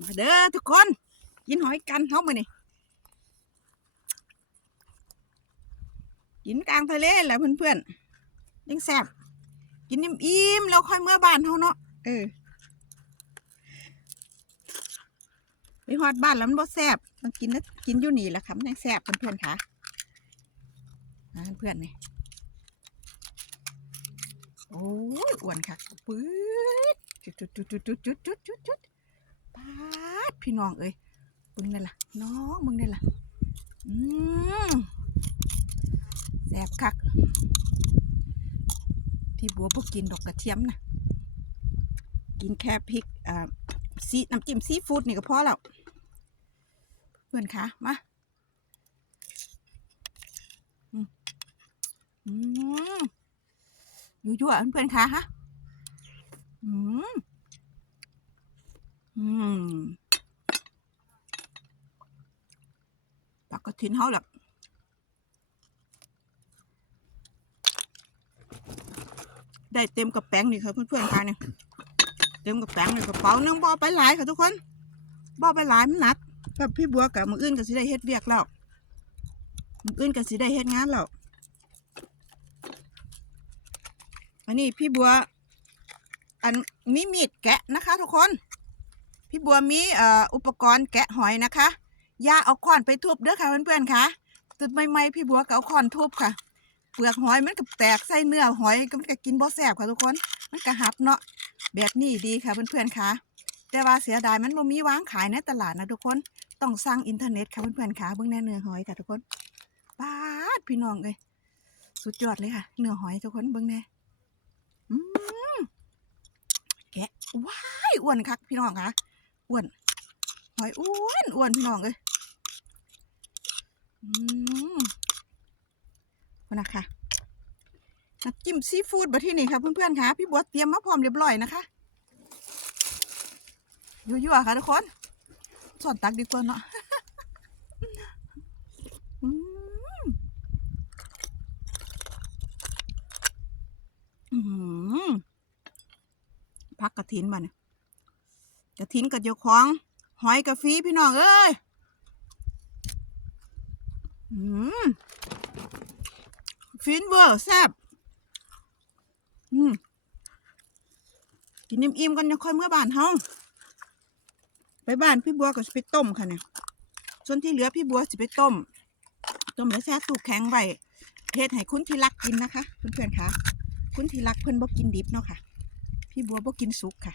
มาเด้อทุกคน กินหอยกันเข้ามานี่กินกลางทะเลแหละเพื่อนๆยังแซ่บกินอิ่มๆแล้วค่อยเมื่อบ้านเขาเนาะเออไปฮอดบ้านแล้วมันบ่แซ่บต้องกินนะกินอยู่นี่แหละค่ะมันยังแซ่บเพื่อนๆค่ะเพื่อนนี่โอ้ยอ้วนค่ะปื๊ จุดจุดจุดจุดจุดจุดจุดจุดจุดปาดพี่น้องเอ้ยมึงได้ล่ะ น้องมึงได้ล่ะอืมแซ่บคัก พี่บัวพวกกินดอกกระเทียมนะกินแค่พริกอ่าซีน้ำจิ้มซีฟู้ดนี่ก็พอแล้วเพื่อนคะมาอืมอืมอยู่ยั่วๆเพื่อนๆคะฮะ อืม อืมปักกระถินเขาแหละได้เต็มกระแป้งนี่ค่ะเพื่อนๆคะเนี่ยเต็มกระแป้งในกระเป๋านึงบอไปหลายค่ะทุกคนบอไปหลายมันหนักกับพี่บัวกับมืออื่นก็สิได้เฮ็ดเวียกแล้วมืออื่นก็สิได้เฮ็ดงานแล้วอันนี้พี่บัว อันมีมีดแกะนะคะทุกคน พี่บัวมีอ,อุปกรณ์แกะหอยนะคะอย่าเอาค้อนไปทุบเด้อค่ะเพื่อนๆค่ะตึดใหม่ๆพี่บัวก็เอาค้อนทุบค่ะ เปลือกหอยมันก็แตกใส่เนื้อหอยก็มันก็กินบ่แซ่บค่ะทุกคน มันก็หับเนาะแบบนี้ดีค่ะเพื่อนๆค่ะ แต่ว่าเสียดายมันบ่มีวางขายในตลาดนะทุกคน ต้องสั่งอินเทอร์เน็ตค่ะเพื่อนๆค่ะเบิ่งแน่เนื้อหอยค่ะทุกคนปาดพี่น้องเอ้ยสุดยอดเลยค่ะ เนื้อหอยทุกคนเบิ่งแน่อืม แกะว้ายอ้วนคักพี่น้องคะอ้วนหอยอ้วนอ้วนพี่น้องเอ้ยอืมคนนะค่ะน้ำจิ้มซีฟู้ดมาที่นี่ค่ะเพื่อนๆค่ะพี่บัวเตรียมมาพร้อมเรียบร้อยนะคะยั่วๆค่ะทุกคนสอนตักดีกว่าเนาะ อืมอื้อหือ พักกระถินมาเนี่ยกระถินกับเจ้าของหอยกะฟีพี่น้องเอ้ยอืมฟินเวอร์แซ่บอืมกินอิ่มๆกันยังค่อยเมื่อบ้านเฮาไปบ้านพี่บัวก็จะไปต้มค่ะเนี่ย ส่วนที่เหลือพี่บัวจะไปต้ม ต้มแล้วแช่ตู้แข็งไว้เฮ็ดให้คุณที่รักกินนะคะเพื่อนๆคะคุณที่รักเพิ่อนบ่กินดิบเนาะค่ะ พี่บัวบ่กินสุกค่ะ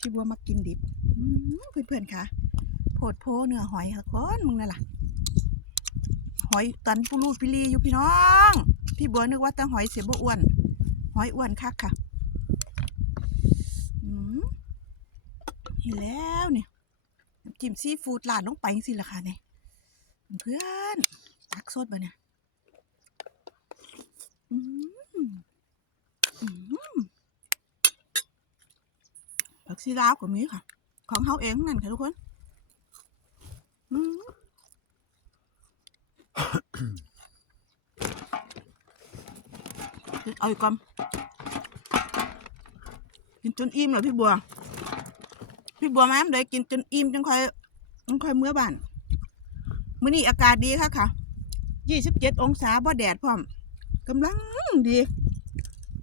พี่บัวมากินดิบเพื่อนๆค่ะโพดโพเนื้อหอยค่ะคนมึงนั่นล่ะ หอยตันปูรูดปิลีอยู่พี่น้อง พี่บัวนึกว่าแต่หอยเสียบ่อ้วน หอยอ้วนคักค่ะอืมเห็นแล้วเนี่ยจิ้มซีฟู้ดลาดลงไปสิล่ะค่ะเนี่ยเพื่อนตักสดบ่เนี่ย อืมอืม ซีลาวก็มีค่ะ ของเฮาเองนั่นค่ะทุกคนอืมเอาอีกก่อนกินจนอิ่มเลยพี่บัว พี่บัวแม่มได้กินจนอิ่มจังค่อยจังค่อยเมื่อบ้านมื้อนี้อากาศดีค่ะค่ะยี่สิบเจ็ดองศาบ่แดดพร้อมกำลังดี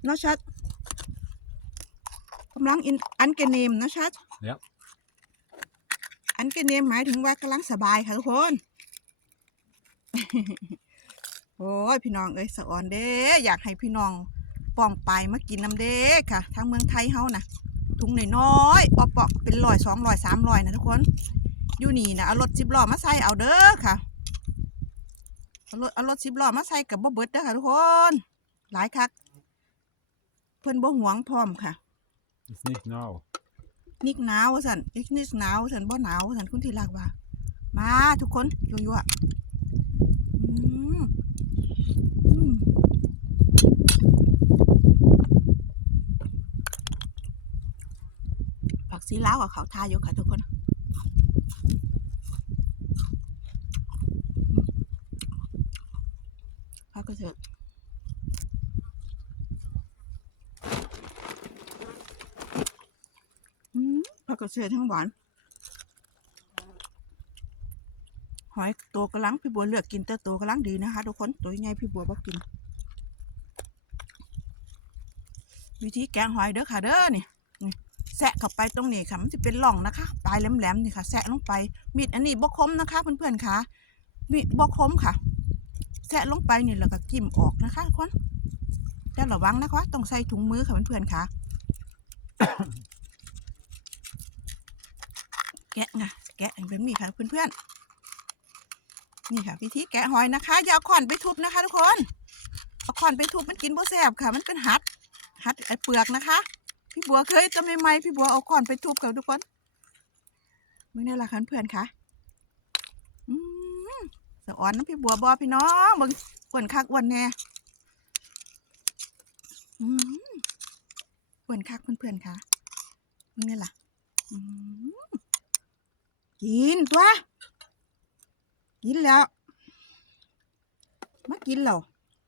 เนาชัด กำลังอินอันเกเนมเนาะชัด Ja. อันเกเนมหมายถึงว่ากำลังสบายค่ะทุกคนโอ้ยพี่น้องเอ้ยสะออนเด้อยากให้พี่น้องป้องไปมากินน้ำเด้ค่ะทางเมืองไทยเฮานะถุงน้อยๆปอกๆเป็นร้อยสองร้อยสามร้อยนะทุกคนอยู่นี่นะเอารถสิบล้อมาใส่เอาเด้อค่ะเอารถเอารถสิบล้อมาใส่กับบ่เบิดเด้อค่ะทุกคน หลายคักเพิ่นบ่หวงพร้อมค่ะ Ist nicht now. นิกหนาวสันนิกนิกหนาวสันบ่หนาวสันคุณทีรักว่า มาทุกคนยั่วๆอืมอืมผักซีลาวกับเขาทาอยู่ค่ะทุกคนพักก็เถอะอืม กระเชยทั้งหวาน หอยตัวกระลังพี่บัวเลือกกินแต่ตัวกระลังดีนะคะ ทุกคนตัวใหญ่พี่บัวบ่กิน วิธีแกงหอยเด้อค่ะเด้อนี่แซะเข้าไปตรงนี้ค่ะ มันจะเป็นหล่องนะคะ ปลายแหลมๆนี่ค่ะแซะลงไป มีดอันนี้บ่คมนะคะ เพื่อนๆค่ะ มีดบ่คมค่ะแซะลงไปนี่แล้วก็จิ้มออกนะคะทุกคนแต่ระวังนะคะ ต้องใส่ถุงมือค่ะเพื่อนๆค่ะ แกะไงแกะแบบนี้ค่ะเพื่อนๆนี่ค่ะวิธีแกะหอยนะคะอย่าเอาขอนไปทุบนะคะ ทุกคนเอาขอนไปทุบมันกินบ่แซ่บค่ะ มันเป็นหัดหัดไอเปลือกนะคะ พี่บัวเคยจะไม่ไหมพี่บัวเอาขอนไปทุบค่ะทุกคนไม่ได้ละค่ะเพื่อนๆค่ะอืมสะอ่อนน้ำพี่บัวบอพี่น้องบึงอ้วนคักอ้วนแน่อ้วนคักเพื่อนๆค่ะนี่ล่ะ กินตัว กินแล้ว มากินแล้ว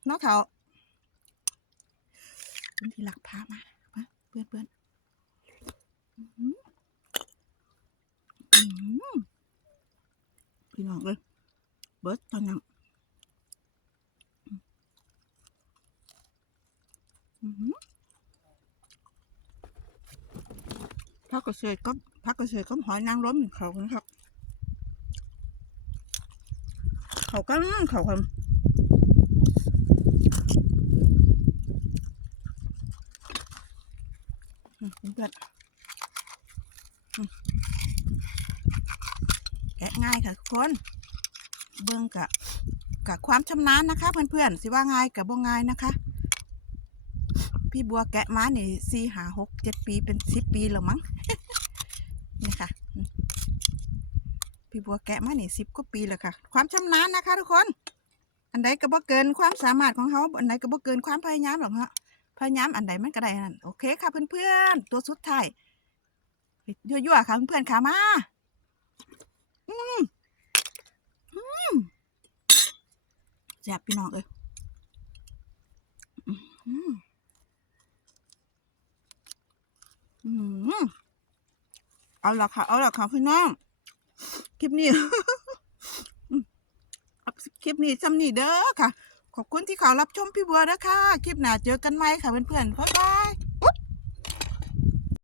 เนาะเขาบางทีหลักพามามาเพื่อนเพื่อนอื้อหืออื้อหือพี่น้องเลยเบิร์ดตอนยังอื้อหือพักกระเสยก็ พักกระเสยก็หอยนางรมเขากันครับ เขากันเขากันเพื่อนแกะง่ายค่ะทุกคน เบิ่งกะกะความชำนาญนะคะ เพื่อนๆสิว่าง่ายกับบ่ง่ายนะคะ พี่บัวแกะม้านี่สี่หาหกเจ็ดปีเป็นสิบปีแล้วมั้ง นี่ค่ะอืม พี่บัวแกะมานี่สิบกว่าปีแล้วค่ะ ความชำนาญนะคะทุกคน อันใดก็บ่เกินความสามารถของเขาอันใดก็บ่เกินความพยายามหรอกฮะพยายามอันใดมันก็ได้นนั่นโอเคค่ะเพื่อนๆตัวสุดท้ายยั่วๆค่ะเพื่อนๆค่ะมาอืมอืมแซ่บพี่น้องเอ้ยอืมอืมเอาละค่ะเอาละค่ะพี่น้อง คลิปนี้คลิปนี้ซ้ำนี่เด้อค่ะ ขอบคุณที่เขารับชมพี่บัวนะคะคลิปหน้าเจอกันไหมค่ะเพื่อนๆบ๊ายบาย